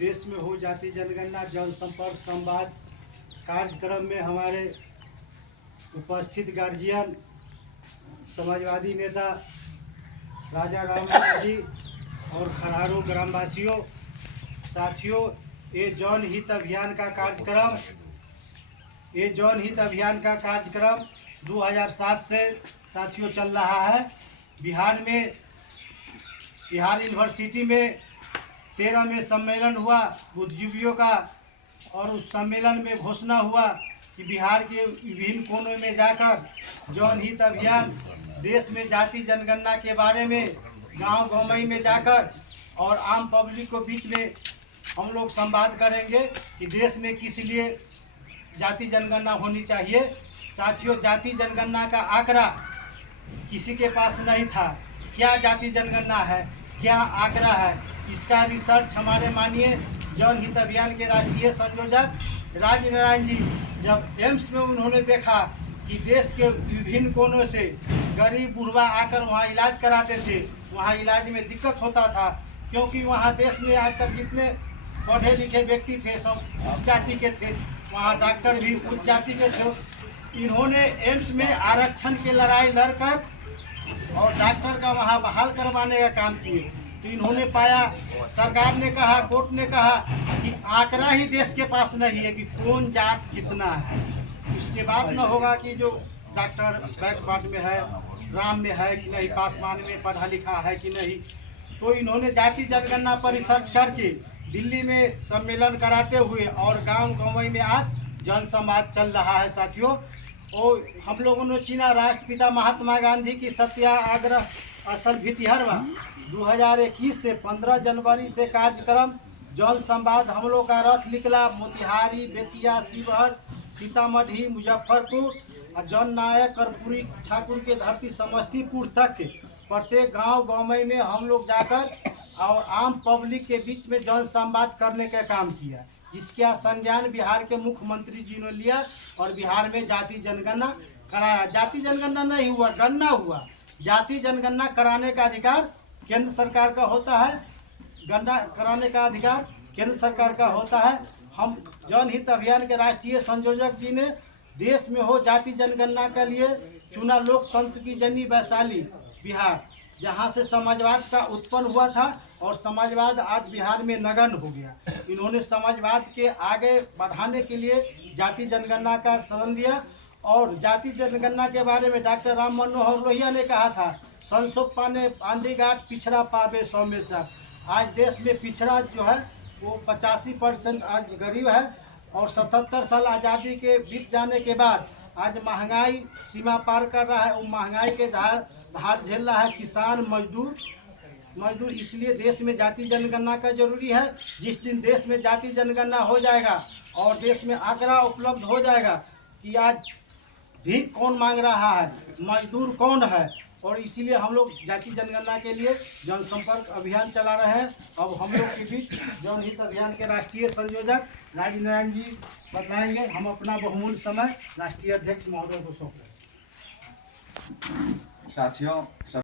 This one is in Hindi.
देश में हो जाती जनगणना जनसंपर्क संवाद कार्यक्रम में हमारे उपस्थित गार्जियन समाजवादी नेता राजा राम जी और खरारो ग्रामवासियों साथियों, ये जनहित अभियान का कार्यक्रम 2007 से साथियों चल रहा है। बिहार यूनिवर्सिटी में 13वें सम्मेलन हुआ बुद्धिजीवियों का, और उस सम्मेलन में घोषणा हुआ कि बिहार के विभिन्न कोनों में जाकर जनहित अभियान, देश में जाति जनगणना के बारे में गांव में जाकर और आम पब्लिक को बीच में हम लोग संवाद करेंगे कि देश में किस लिए जाति जनगणना होनी चाहिए। साथियों, जाति जनगणना का आंकड़ा किसी के पास नहीं था। क्या जाति जनगणना है, क्या आंकड़ा है, इसका रिसर्च हमारे माननीय जनहित अभियान के राष्ट्रीय संयोजक राजनारायण जी, जब एम्स में उन्होंने देखा कि देश के विभिन्न कोनों से गरीब बुढ़वा आकर वहाँ इलाज कराते थे, वहाँ इलाज में दिक्कत होता था, क्योंकि वहाँ देश में आज तक जितने पढ़े लिखे व्यक्ति थे सब उच्च जाति के थे, वहाँ डॉक्टर भी उच्च जाति के थे। इन्होंने एम्स में आरक्षण की लड़ाई लड़कर और डॉक्टर का वहाँ बहाल करवाने का काम किए। तो इन्होंने पाया, सरकार ने कहा, कोर्ट ने कहा कि आंकड़ा ही देश के पास नहीं है कि कौन जात कितना है। उसके बाद न होगा कि जो डॉक्टर बैकवर्ड में है, राम में है कि नहीं, पासवान में पढ़ा लिखा है कि नहीं। तो इन्होंने जाति जनगणना पर रिसर्च करके दिल्ली में सम्मेलन कराते हुए और गांव में आज जन संवाद चल रहा है साथियों। और हम लोगों ने चीना राष्ट्रपिता महात्मा गांधी की सत्याग्रह स्थल भितिहरवा 2021 से 15 जनवरी से कार्यक्रम जन संवाद हम लोग का रथ निकला मोतिहारी, बेतिया, शिवहर, सीतामढ़ी, मुजफ्फरपुर और जननायक कर्पूरी ठाकुर के धरती समस्तीपुर तक के प्रत्येक गांव में हम लोग जाकर और आम पब्लिक के बीच में जन संवाद करने का काम किया, जिसका संज्ञान बिहार के मुख्यमंत्री जी ने लिया और बिहार में जाति जनगणना कराया। जाति जनगणना नहीं हुआ, गणना हुआ। जाति जनगणना कराने का अधिकार केंद्र सरकार का होता है, गणना कराने का अधिकार केंद्र सरकार का होता है। हम जनहित अभियान के राष्ट्रीय संयोजक जी ने देश में हो जाति जनगणना के लिए चुना लोकतंत्र की जननी वैशाली बिहार, जहां से समाजवाद का उत्पन्न हुआ था और समाजवाद आज बिहार में नगण्य हो गया। इन्होंने समाजवाद के आगे बढ़ाने के लिए जाति जनगणना का शरण लिया और जाति जनगणना के बारे में डॉक्टर राम मनोहर लोहिया ने कहा था, संसोप पाने आंधी घाट पिछड़ा पावे सौ में से। आज देश में पिछड़ा जो है वो 85% आज गरीब है और 77 साल आज़ादी के बीत जाने के बाद आज महंगाई सीमा पार कर रहा है। वो महंगाई के धार झेल रहा है किसान, मजदूर। इसलिए देश में जाति जनगणना का जरूरी है। जिस दिन देश में जाति जनगणना हो जाएगा और देश में आंकड़ा उपलब्ध हो जाएगा कि आज भीख कौन मांग रहा है, मजदूर कौन है, और इसीलिए हम लोग जाति जनगणना के लिए जनसंपर्क अभियान चला रहे हैं। अब हम लोग के बीच जनहित अभियान के राष्ट्रीय संयोजक राजनारायण जी बताएंगे। हम अपना बहुमूल्य समय राष्ट्रीय अध्यक्ष महोदय को सौंप रहे हैं। साथियों